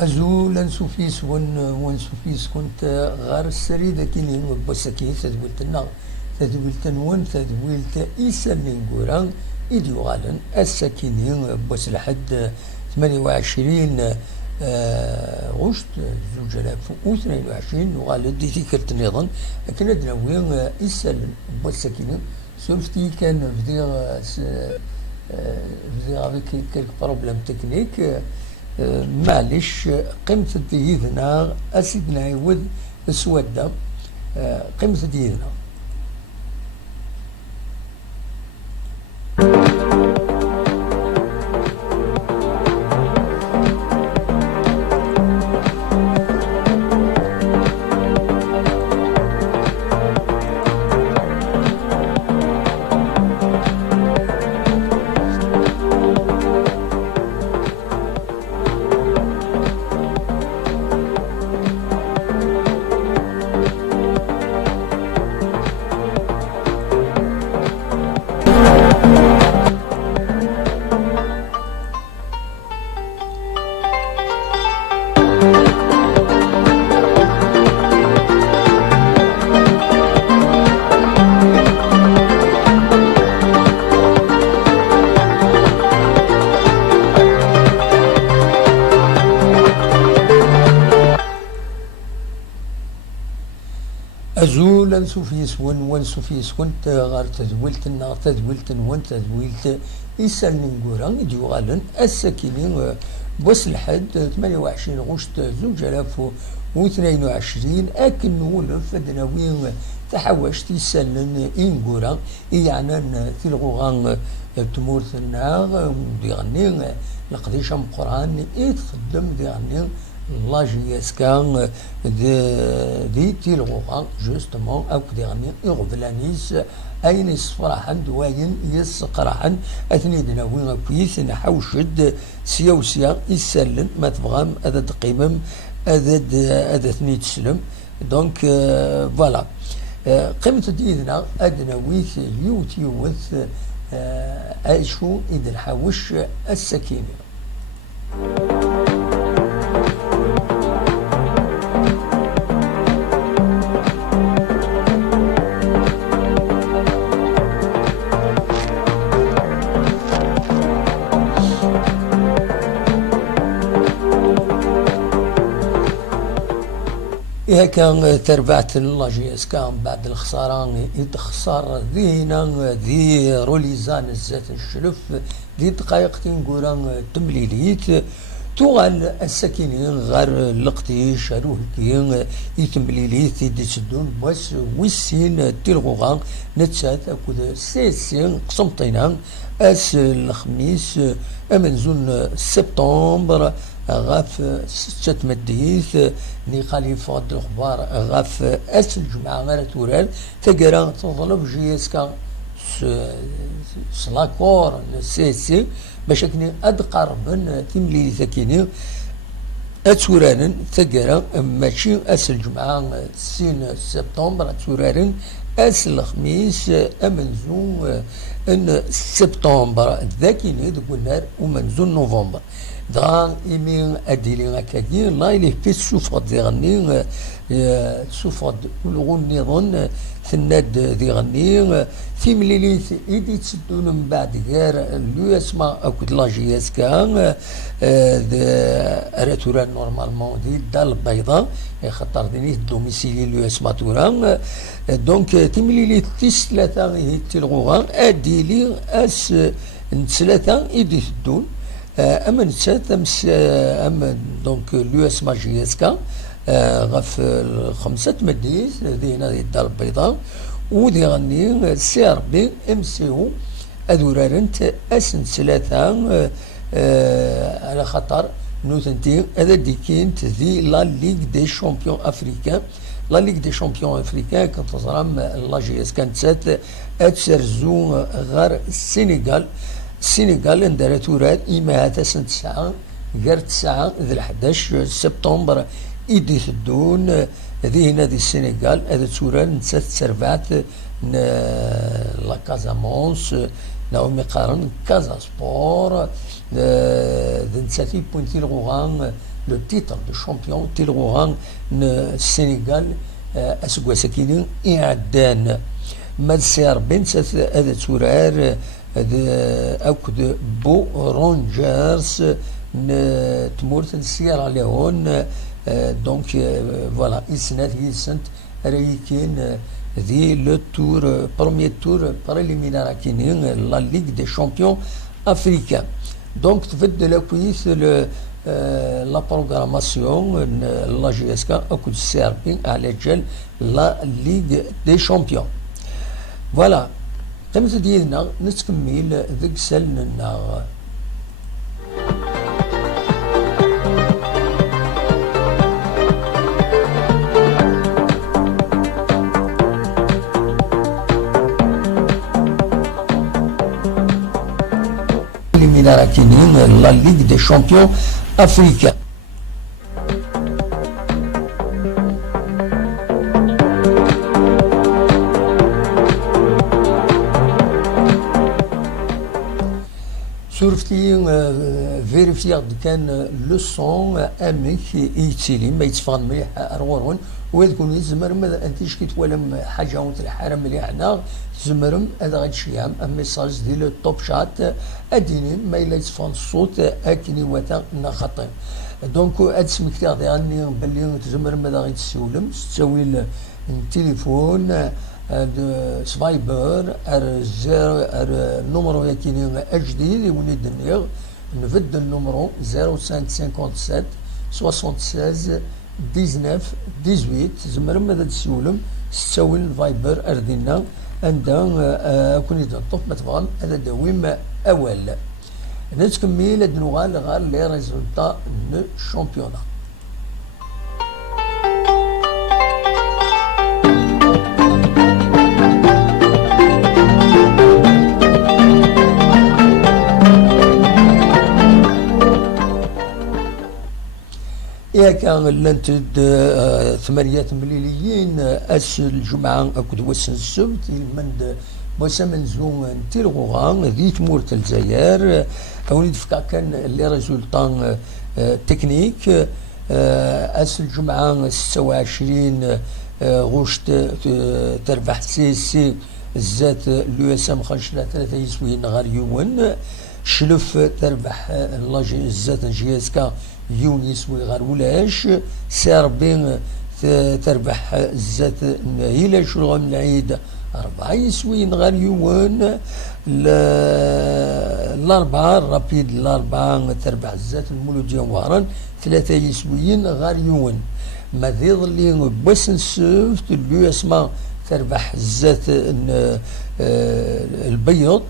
أزول أنسوفيس ونسوفيس كنت غار السريدة كيني بوسكي تدولتنا تدولتنون تدولت إيسا لينغوران إديو غالن السكيني بوس لحد 28 غشت 2022 وغالد دي تيكرت نظن لكن أدناوين إيسا بوسكيني سولفتي كان بدي avec quelques problèmes techniques معليش قيمة ديدنا أسيدنا يود السودة قيمة ديدنا أزول أنسوفيس ونسوفيس كنت غار تدولتنا تدولتن تدولت إيسان نينغوران ديو غالن السكينين بوس الحد 28 غشت 2022 أكن نولف دناوين تحوشت يسالن إنغوران يعني تلغوغان تمورثنا ديغنين لقديش القرآن يتخدم ديغنين لاجيس كان دي تيلغوغا جوستمون او كديغني يغفلانيس اين يصفرحن دواين يسقرحن اثني دناوين كويس نحوشد سيا وسيا يسلن ما تبغام اذا تقيمم اذا ثني تسلم دونك فوالا قيمة ديدنا ادناويث يوث ايشو اذا نحوش السكينه إذا كان تربعت اللاجيس كان بعد الخسارة يتخسر ذينا ذي روليزان الزات الشلف ذي دقائق تنقوران تمليليت توغال السكينين غير لقتي شاروه كين يتمليليت يدي تسدون بس ويسين تلغوغان نتسات أكود سيسين قسمطينا أس الخميس أمنزون سبتمبر غاف 6 مديث ني خليفة فضل الأخبار غاف أس الجمعة غير تورال تقرا تظلب جيسكا سلاكور سيسي باش كني أدقربن تملي ثكيني أتوران تقرا ماشي أس الجمعة 6 سبتمبر أتوران أس الخميس أمنزون ان سبتمبر ذاكيني ديك النهار ومنزون نوفمبر دا إيمين أديلي هكاكي لا إليه في السفرة ديغني السفرة الغني ظن ثناد ديغني في مليليث إيدي تسدون من بعد غير اللي يسمع أكد لاجياس كان راتوران نورمالمون دي الدار البيضاء خاطر ديني الدوميسيلي اللي يسمع توران دونك تمليليث تيس ثلاثة هي تلغوغا أديلي أس ثلاثة إيدي تدون اما نتسات اما دونك اليو اس ماجيسكا غف 5 مديس هنا الدار البيضاء ودي غني سي ار بي ام سي او ادورارنت اسن ثلاثه على خطر نوتنتي هذا ديكينت ذي لا ليغ دي شامبيون افريكان لا ليغ دي شامبيون افريكان كانت تزرم لا جي اس كانت اتسرزو غير السنغال السنغال اندرت وراد إما هذا سنة 9 غير 9 ذي 11 سبتمبر إيدي تدون هذه هنا دي السنغال هذا توران نسات سرفات لا كازامونس ناومي قارن كازا سبور ذي نساتي بوينتي الغوغان لو تيتر دو شامبيون تيلغوها السنغال اسكواساكيني اعدان مالسير بنت هذا تورار اكد بو رونجرز تمورت سير عليهون دونك فوالا اسناد يسنت رايكين ذي لو تور بروميير تور بريليمينار كينين لا ليغ دي شامبيون افريكان دونك تبدل كويس لا بروغراماسيون لا جي اس كا اكد سيربين على جال لا ليغ دي شامبيون فوالا قيمة ديالنا نتكمل ذيك سالنا كاينين لا ليغ دي شامبيون افريكان سورفتي فيريفيغ كان لو سون امك يتسيلي ما يتفهم مليح رغورون ويذكون يزمر ماذا انت شكيت ولا حاجه ونت الحرام مليح هنا زمرم هذا غادي يام ميساج ديال التوب شات اديني ما الا يتفهم الصوت اكني وتا خطين دونك هاد سمكتي غادي باللي تزمر ماذا غادي تسولم تسوي التليفون سفايبر النمرو يكيني اجديد يولي دنيغ نفد النمرو 0557 76 19 18 زمر ماذا تسولم تسوي الفايبر اردينا عندها كوني تطوف ما تبغى هذا دويم اول نتكمل نوغال غال لي ريزولتا نو شامبيونا يا كان لنتد 8 مليليين اس الجمعه اكد وسن السبت المند بوسا منزون تيلغوغا ذي تمورت الجزائر اوني دفكا كان لي ريزولطان تكنيك اس الجمعه 26 غشت تربح سي زات اليو اس ام 3 يسوين غار يوم شلف تربح لاجي زات جي اس كا يونس وغار ولاش ساربين تربح الزات هيلا شغل من العيد 4 يسوين غار يوان الأربعة رابيد الأربعة تربح الزات المولودية وهران 3 يسوين غار يوان ما ذي ظلي بوسن سوفت اللي اسمها تربح الزات البيض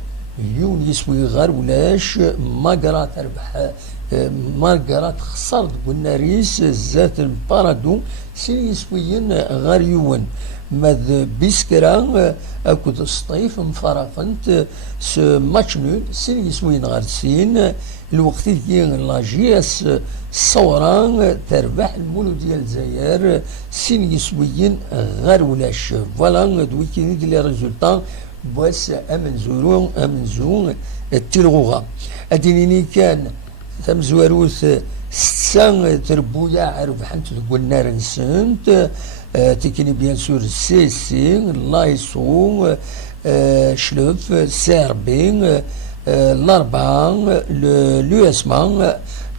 يون يسوي غار ولاش ماقرا تربح مارغرات خسرت قلنا ريس زات البارادو سين يسويين غار يوان ماذ بيسكرا اكد سطيف مفارقنت ماتش نول سين يسويين غار سين الوقت ديال لا جي اس الصوران تربح المولود ديال الجزائر سين يسويين غار ولاش فوالا دويكي ديال لي ريزولطا بواس امن زورون التلغوغا ادينيني كان ثم زواروث 6 تربويا عرف حنت قلنا رنسنت تكني بيان سور سي لايسو شلوف سيربين الاربعه لو اسمان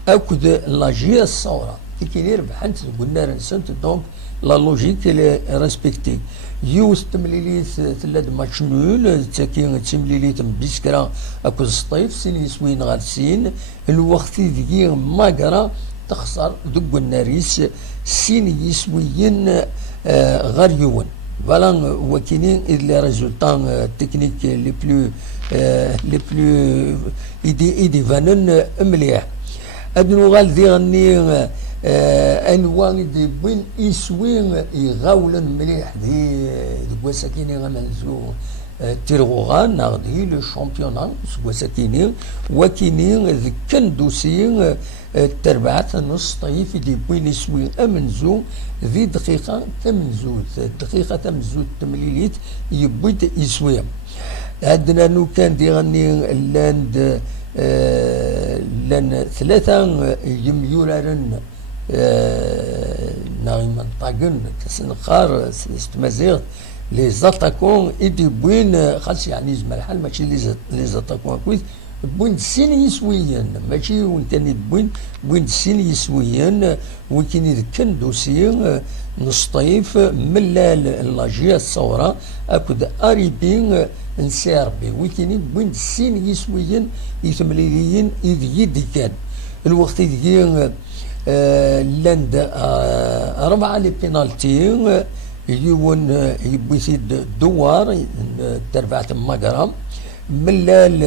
اكد لا جي الصوره تكني ربحنت قلنا رنسنت دونك لا لوجيك ريسبكتي يوس تمليليت ثلاث ماتش نول تاكين تمليليت بيسكرا اكو سطيف سين يسوين غير سين الوقت ديكي ماكرا تخسر دق الناريس سين يسوين غير يون فوالا وكاينين لي ريزولطان تكنيك لي بلو ايدي فانون مليح ادنو غال ذي غني انوان دي بين يسوين يغاولن مليح دي كواساكيني غنزو تيرغوغان ناغدي لو شامبيونا كواساكيني وكيني ذكن دوسي تربعات نص طيف دي بين يسوين امنزو ذي دقيقة تمنزو تمليليت يبيد يسوين عندنا نو كان دي غني لاند لان 3 يميورارن ناغيمان طاقن كسنقار ستمازيغ لي زاتاكون ايدي بوين خاص يعني يزمر الحال ماشي لي زاتاكون كويس بوين سين يسويا ماشي ونتاني بوين سين يسويا وكاين يذكن دوسي نصطيف ملال لاجيا الثورة اكد اريبين نسيربي وكاين بوين سين يسويا يثمليليين اذ يدي كان الوقت يدي لاند 4 لي بينالتي يون يبويسيد دوار تربعت مقرم ملال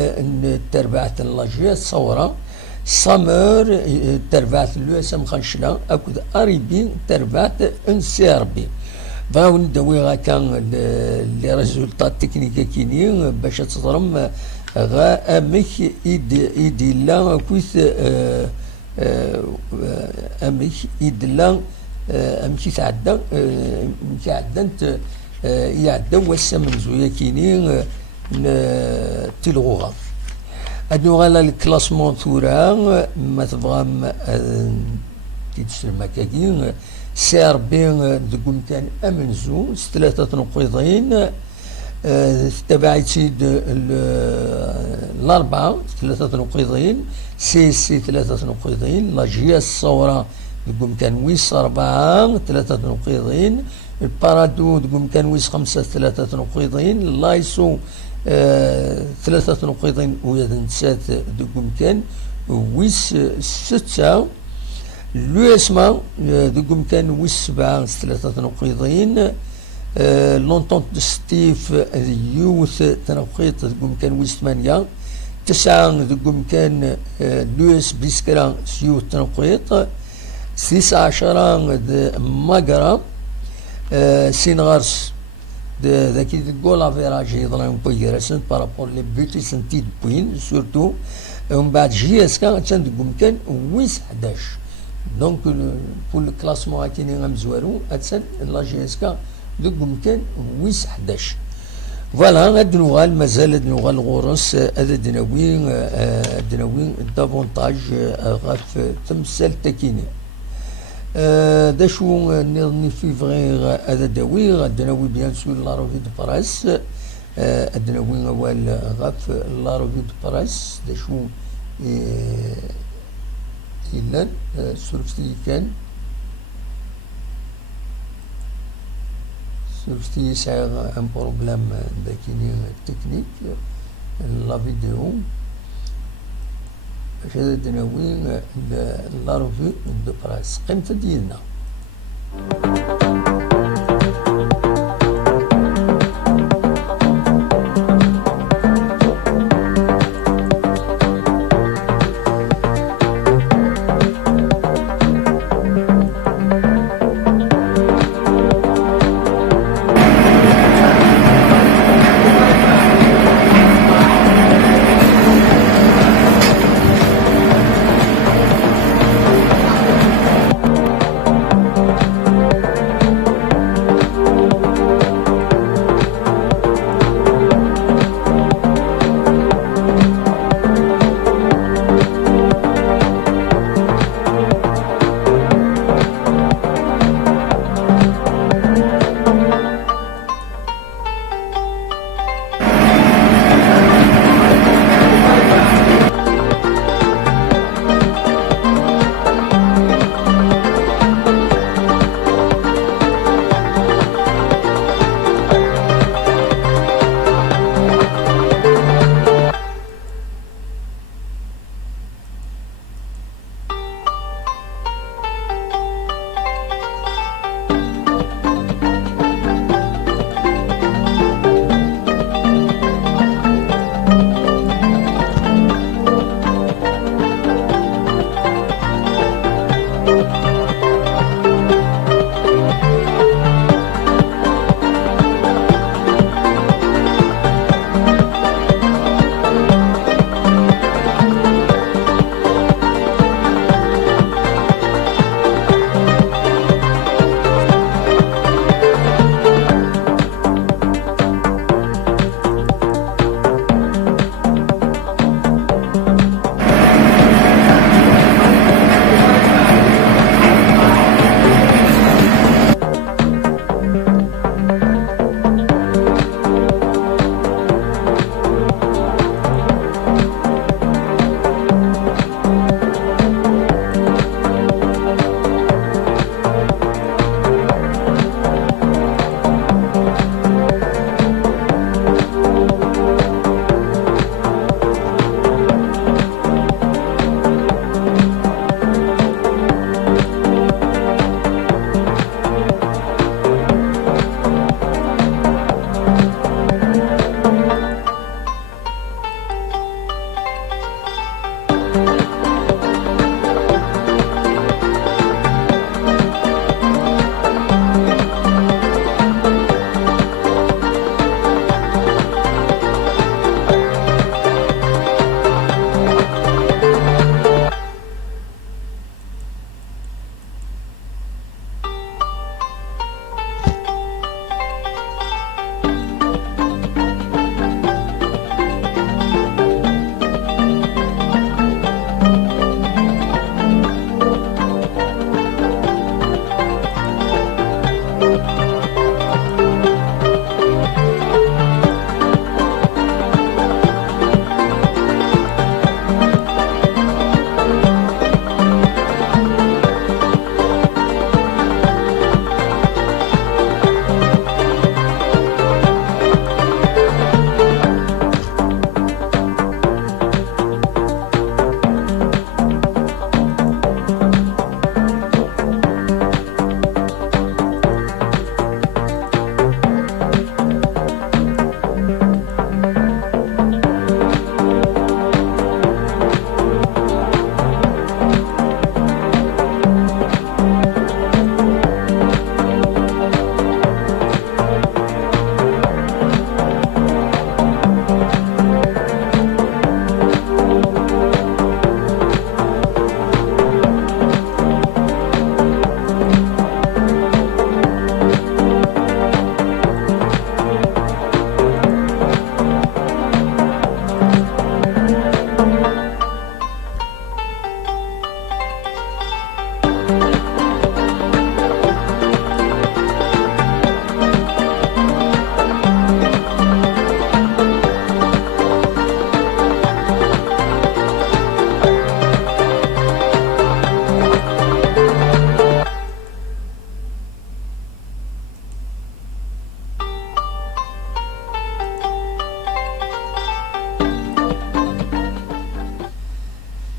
تربعت لاجيا الثورة سامر تربعت لو اس ام خنشلا اكد اريبين تربعت انسيربي بغاو ندوي غا كان لي ريزولطا تكنيكا كيني باش تضرم غا امك ايدي لا كويس امك يدلا امشي تعدى عدنت يعدى وسا من زويا كيني تلغوها ادنو غالا الكلاسمون ثورا ما تبغى تيتسلم كاكين سير بين دكم كان امنزو 3 نقيضين تبعتي الاربعه 3 نقيضين سي 3 نقيضين لاجيا الثوره دكم كان ويس 4 3 نقيضين البارادو دكم كان ويس 5 3 نقيضين لايسو 3 نقيضين ويدنسات دكم كان ويس 6 لو اسما دكم كان ويس 7 3 نقيضين لونتونت دو ستيف يوث تنقيط دكم كان ويس 8 9 دكم كان لو اس بيسكرا يوث تنقيط 16 مقرا سينغارس ذاك يقول افيراج يضرب بويرسن بارابور لي بوتي سنتيد بوين سورتو ومن بعد جي اس كان تندقم كان ويس 11 دونك بور الكلاسمون كاينين غمزوارو اتسن لا جي اس كان دقم كان ويس 11 فوالا هاد نوغال مازال هاد نوغال غورس هذا دناوين دافونتاج غاف تمثال تاكيني دا شو نظني في فغير هذا داوي الدناوي بيان سور لا روفي دو براس الدناوي اول غاف لا روفي دو براس دا شو إلا سورفتي كان سورفتي يسعى ان بروبلام داكيني تكنيك لا فيديو هذا دناوي لا روفي دو براس قيمة ديالنا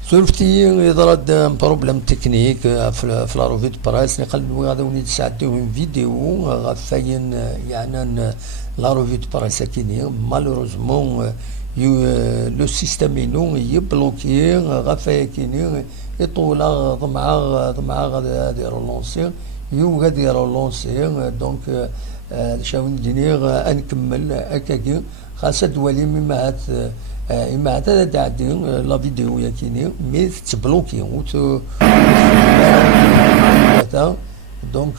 ثلثتي يضرد بروبليم تكنيك في لا روفي دو برايس اللي قلبوا غادي وني تساعدوهم فيديو غفاين يعني لا روفي دو برايس كيني مالوروزمون لو سيستيم انو يبلوكي غفايا كيني يطولا ضمعا غادي رولونسي غادي رولونسي دونك شاون دينيغ نكمل هكاكي خاصة دوالي مما هات إما عاد تعدي لا فيديو ياكيني مي تبلوكي دونك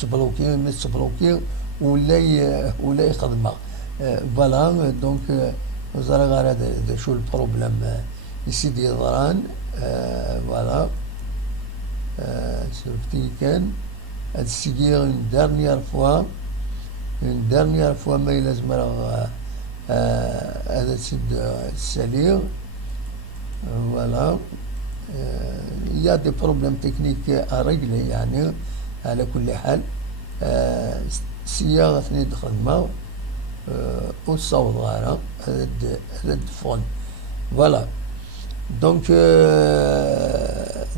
تبلوكي مي تبلوكي ولا يخدمها فوالا دونك وزارة غير هذا شو البروبليم يسيدي ضران فوالا شفتي كان هاد السيكير اون دارنيير فوا ما يلازم هذا السيد السلير فوالا يا دي بروبليم تكنيك اريجلي يعني على كل حال السيارة ثني خدمة والصوت غيرها هذا الفون فوالا دونك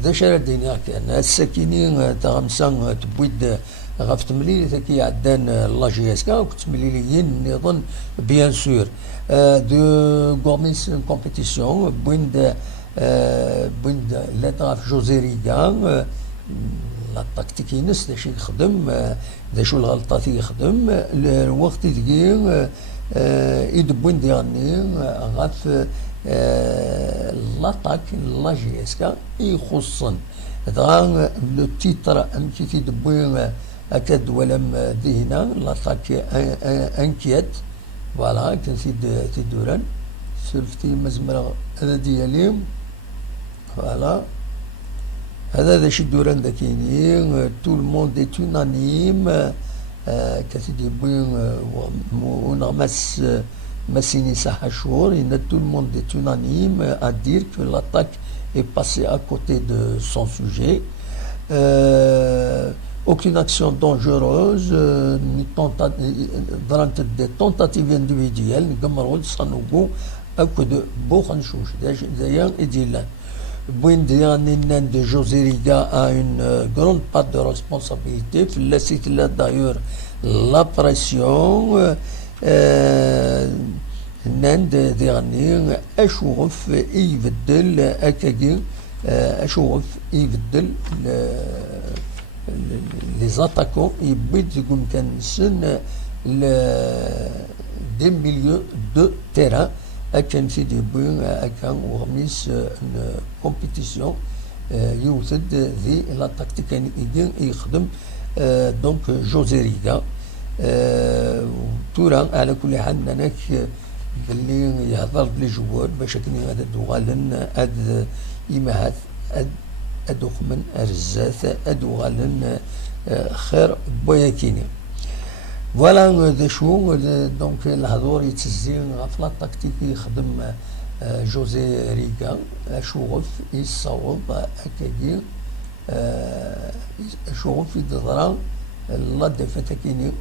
ذا شرا الدنيا كان الساكنين تاع غمسة تبويد غاف تمليلي ذاكي عدان لا جي اس كا كنت تمليليين نظن بيان سور دو غورميس كومبيتيسيون بويند لا تعرف جوزي ريغان لا تاكتيكينس دا شي يخدم دا شو الغلطات يخدم الوقت دقيق يدبوين ديالني غاف لاطاك لا جي اس كا يخصن دغا لو تيتر ام كي تدبوين أكد ولم دهنا لاطاك انكيت فوالا كان سيد دوران سلفتي مزمرة هذا ديالي فوالا هذا شي دوران داكيني تو الموند ايت unanime كتدي بوين ونغمس مسيني ساحة شهور إن tout le monde est unanime à dire que l'attaque est passée à côté de son sujet. Aucune action dangereuse, ni des tentatives individuelles, ni comme Sanogo, à que de Bohanchouch, d'ailleurs, et Dylan. Bouindianin de José Riga a une grande part de responsabilité. La cite là d'ailleurs la pression. ناند ديغني اشوف يبدل اكاكي اشوف يبدل لي زاتاكون يبيد يكون كان سن دي ميليو دو تيران اكن سيدي بوين اكان وغميس كومبيتيسيون يوثد ذي لا تكتيكاني يخدم دونك جوزي ريغا تورا على كل حال انك باللي يهضر بلي جوار باش كني هذا دوغالن اد يمهات ادوخ من ارزات ادوغالن خير بوياكيني فوالا ذا شو دونك الهضور يتزين غفلا تكتيكي يخدم جوزي ريغا اشوف يصوب اكاكي اشوف يدضرا لا دفتا كيني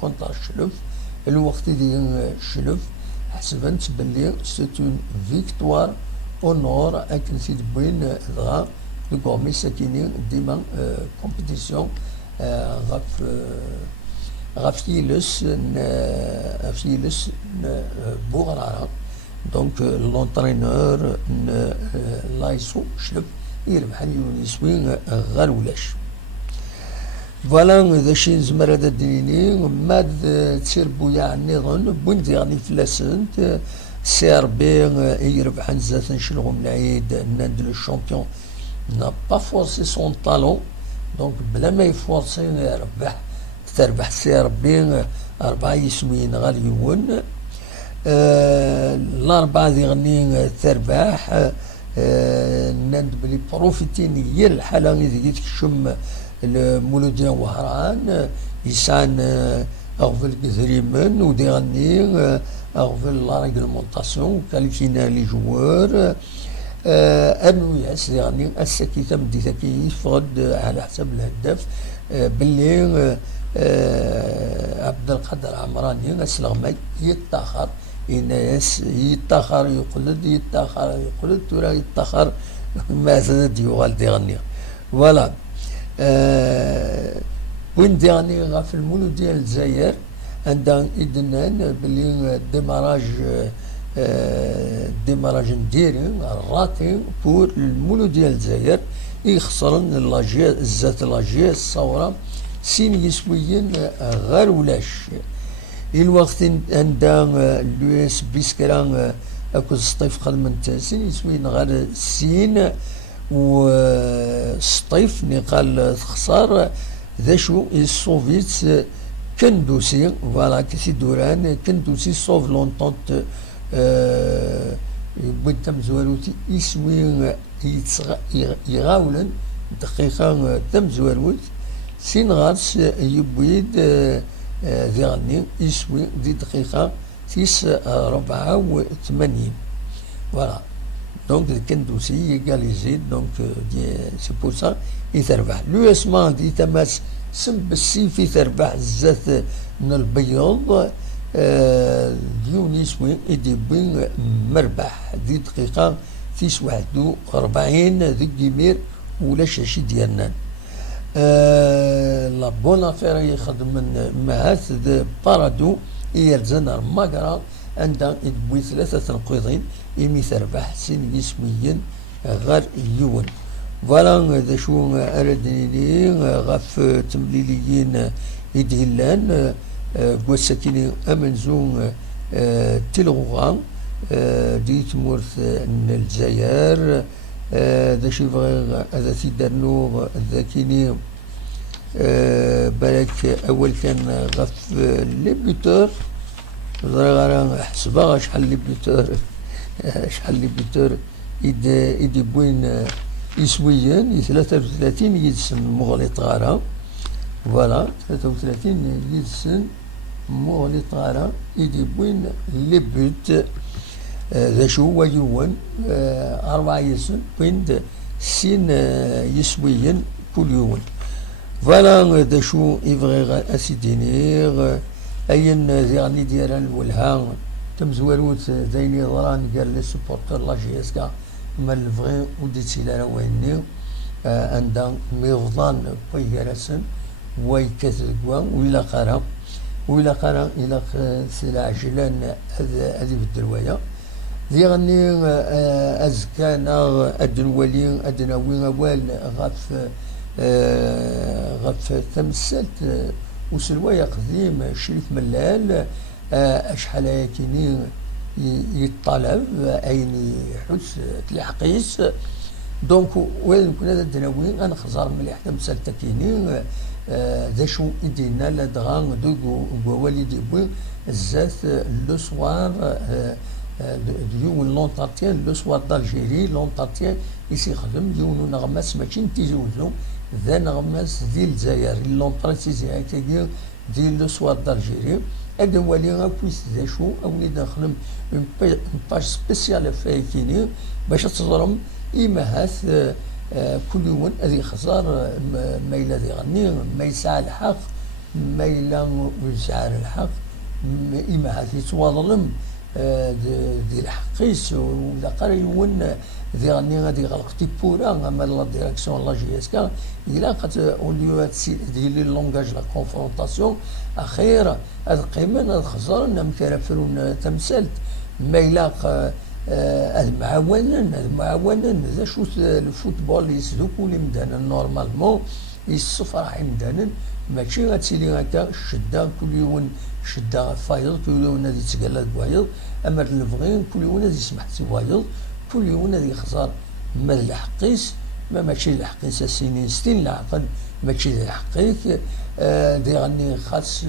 كونتر الشلف الوقت ديال الشلف حسبت باللي سيت اون فيكتوار اونور اكن سيد بوين دغا دو كومي ساكيني ديما كومبيتيسيون غاف يلس بوغرارا دونك لونترينور لايسو شلف يربح يونيسوين غير ولاش فوالا ذا شي نزمر هذا الديني ماد تسير بويا عن نظن بوين يعني فلاسنت سي ار بي يربح نزات نشلغو من العيد ناند لو شامبيون نا با فورسي سون طالون دونك بلا ما يفورسي يربح تربح سي ار بي 4 يسوين غاليون الاربعه ذي غني تربح ناند بلي بروفيتيني هي الحاله اللي تكشم المولودين وهران يسعن اغفل كثريمن ودي غني اغفل لا ريغلمونطاسيون كاليفينا لي جوار انوياس دي غني السكي تمدي تكييف فغد على حسب الهداف باللي عبد القادر عمراني اسلغمي يتاخر إناس يتاخر يقلد يتاخر يقلد ترى يتاخر ما زاد يغال ديغني فوالا. وين ديغني غاف المولود ديال الجزائر عندها إذنان بلي ديماراج نديري الراتي بور المولود ديال الجزائر يخسرن الزات لاجي الثورة سين يسويين غير ولاش الوقت عندها اليو اس بيسكرا اكو سطيف خدمت سين يسوين غير سين و سطيف نقال خسار ذا شو السوفيت كندوسي فوالا كسي دوران كندوسي سوف لونطونت بوين تمزوالوتي يسوي يغاولن دقيقة تمزوالوت سين غارس يبويد ذي غني يسوي دي دقيقة 84 فوالا. دونك كندوسي يقاليزي دونك سي بور سا يتربح لو اسمان دي تماس سم بالسيف يتربح الزات من البيض ديون يسوي يدي بين مربح دي دقيقة 41 ذي جيمير ولا شاشي ديالنا. لا بون افير يخدم من معاث بارادو يرزن ماكرا عندها يدوي 3 نقيضين يمي تربح سين يسويين غير يون فوالا. ذا شو اردني غاف تمليليين يدهلان كواساكيني امنزون تلغوغان دي تمورث الجزائر ذا شي بغي هذا تيدارنو ذا كيني بالك اول كان غاف لي بيوتور غير حسبها شحال لي بيوتور يدي بوين يسويين 33 يدسن مغلط غارة فوالا 33 يدسن مغلط غارة يدي بوين لي بيوت ذا شو ويون 4 يسن بوين سين يسويين كل يوم فوالا. ذا شو يبغي اسيدينيغ اين زيغني ديالان الولها تمزوروت ذايني ضران قال لي سبورتر لا جي اس كا مال الفغي وديتي لا ويني عندها ميفضان بويراسن ويكتلقوا ويلا قرا الى سي عجلان هذه بالدروايه ديغني ازكانا ادنولي ادناوي وال غف تمثلت وسلوايا قديم شريف ملال اشحال يكيني يطلب عيني يحس تلحقيس دونك وين كنا الدناوي انا خزار مليح تمثلت كيني ذا شو يدينا لا دغان دوغو والدي بوي الزات لو سوار ديون لونتارتيان لو سوار دالجيري لونتارتيان يخدم ديون نغماس ماشي نتيزوزو ذا نغماس ديال الجزائر لونتارتيزي ديال لو سوار دالجيري ادم ولي غاكويس ذا شو اولي داخلهم اون باج سبيسيال فايكيني باش تزرم إمهات كل يوم أذي خسار ما إلا ذي غني ما يسعى الحق ما إلا يسعى الحق إمهات يتواظلم دي الحقيس ولا قري يون ذي غني غادي غلقتي بورا أما لا ديريكسيون لا جي اس كا إلا قد أوليو دي لي لونغاج لا كونفرونطاسيون أخيرا هذا قيمة هذا خسارة مكرفلون تمثلت ما إلا المعاونا ذا شو الفوتبول يسلوكو لي مدانا نورمالمون يصفر مدانا ماشي غاتسيلي هكا شدا كل يوم شدا فايض كل يوم هادي تقلد بوايض اما الفغين كل يوم هادي يسمح بوايض كل يوم هادي يخسر ما الحقيس ماشي الحقيس السنين ستين العقل ماشي الحقيق دي غني خاص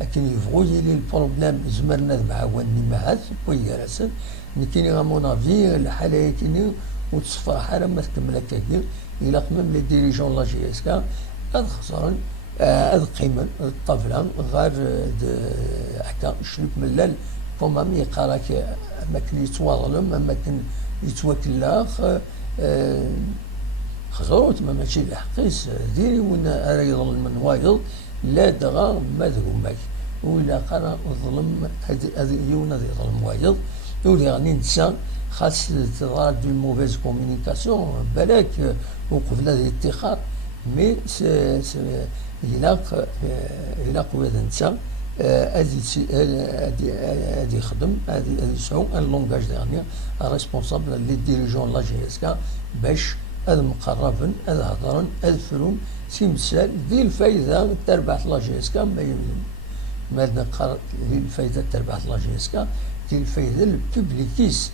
لكن يبغوا يلي البروبليم زمرنا معاوني معاه بويراسن كاين غا مون افي الحاله كاينه وتصفر حاله ما تكمل هكاك الى قمم لي ديريجون لا جي اس كا هاد خسران هاد قيمه الطفله غير هكا شريك ملال فما مي يقراك ما كان يتواظلم ما كان يتوكلاخ خسروت ما ماشي الحقيس ديري وين راه يظل من وايض لا دغا ما ذوماك وإلا قرا الظلم هذا يونا يظلم وايض يولي غني نسى خاص تظهر دو موفيز كومونيكاسيون بالك وقف هذا الاتخاذ مي إلا قوية نسى هذه يخدم هذه يسعو ان لونغاج ديرنيير ريسبونسابل لي ديريجون لا جي اس كا باش هذا مقربن هذا هضرن هذا فرون سيمسال ذي الفايدة تربح لا جي اس كا ماذا الفايدة تربح لا جي اس كا ذي الفايدة البوبليكيس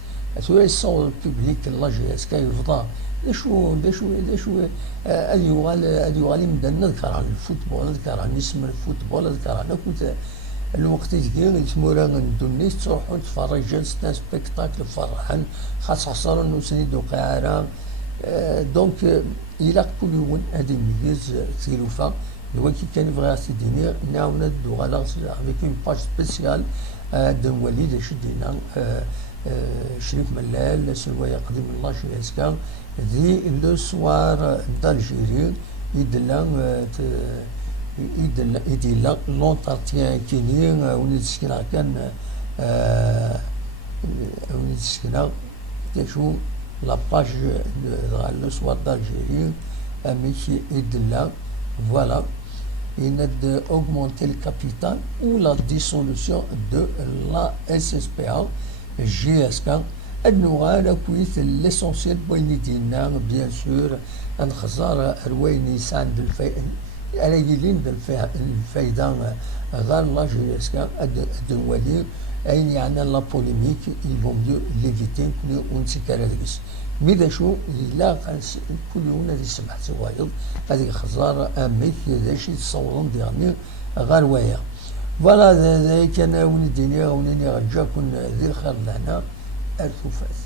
يصور البوبليك لا جي اس كا يفضى داشو هذا يغالي يمدن نذكر عن الفوتبول نذكر عن اسم الفوتبول نذكر عن كنت الوقت يجي يسمونا ندونيس تروحوا تفرجوا ستان سبيكتاكل فرحان خاص خسروا نسندوا قاعرة دونك إلا كل يوم هذه ميز تيلوفا هو كي كان يبغي سيديني نعاون ندو على افيك اون باج سبيسيال دون وليد شدينا شريف ملال سلوى يقدم الله شي اسكا ذي لو سوار دالجيري يدلا لونتارتيان كيني وني تسكنا كان وني تسكنا تشو لا باج لو سوار دالجيري ماشي يدلا فوالا il de augmenter le capital ou la dissolution de la SSPA GSK النوغال كويس l'essentiel بوين دينا بيان سور ان خزار رويني ساند الفائن على يلين الفايدة غير لا جي اس كا الدنوالي اين يعني لا بوليميك يفون ميو ليفيتين كل اونتي كارادكس ميدا شو لا كل يوم هذه سمحت وايض هذه خزار اميك داشي تصورون ديالني غير ويا فوالا ذلك انا ولديني ونيني غجاكم ذي الخير لهنا الثفاث